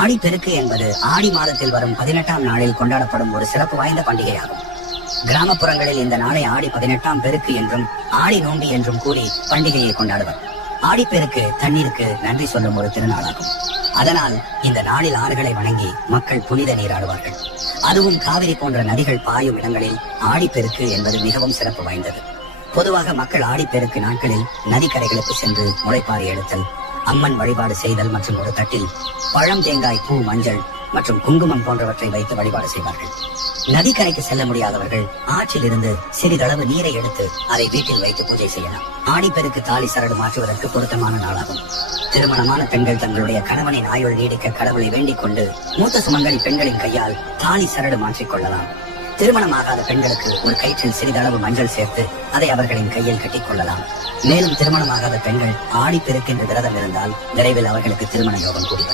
ஆடிப்பெருக்கு என்பது ஆடி மாதத்தில் வரும் பதினெட்டாம் நாளில் கொண்டாடப்படும் ஒரு சிறப்பு வாய்ந்த பண்டிகையாகும். கிராமப்புறங்களில் இந்த நாளை ஆடி பதினெட்டாம் பெருக்கு என்றும் ஆடி நோண்டி என்றும் கூறி பண்டிகையை கொண்டாடுவர். ஆடிப்பெருக்கு தண்ணீருக்கு நன்றி சொல்லும் ஒரு திருநாளாகும். அதனால் இந்த நாளில் ஆறுகளை வணங்கி மக்கள் புனித நீராடுவார்கள். அதுவும் காவிரி போன்ற நதிகள் பாயும் இடங்களில் ஆடிப்பெருக்கு என்பது மிகவும் சிறப்பு வாய்ந்தது. பொதுவாக மக்கள் ஆடிப்பெருக்கு நாட்களில் நதிக்கரைகளுக்கு சென்று முளைப்பாரி எடுத்தல் அம்மன் வழிபாடு செய்தல் மற்றும் ஒரு தட்டில் பழம் தேங்காய் பூ மஞ்சள் மற்றும் குங்குமம் போன்றவற்றை வைத்து வழிபாடு செய்வார்கள். நதிக்கரைக்கு செல்ல முடியாதவர்கள் ஆற்றில் இருந்து சிறிதளவு நீரை எடுத்து அதை வீட்டில் வைத்து பூஜை செய்யலாம். ஆடிப்பெருக்கு தாலி சரடு மாற்றுவதற்கு பொருத்தமான நாளாகும். திருமணமான பெண்கள் தங்களுடைய கணவனின் ஆயுள் நீடிக்க கடவுளை வேண்டிக் கொண்டு மூத்த சுமங்கலி பெண்களின் கையால் தாலி சரடு மாற்றிக் கொள்ளலாம். திருமணமாகாத பெண்களுக்கு ஒரு கயிற்றில் சிறிதளவு மஞ்சள் சேர்த்து அதை அவர்களின் கையில் கட்டிக் கொள்ளலாம் மேலும் திருமணமாகாத பெண்கள் ஆடி பெருக்கின்ற விரதம் இருந்தால் விரைவில் அவர்களுக்கு திருமண யோகம் கூடி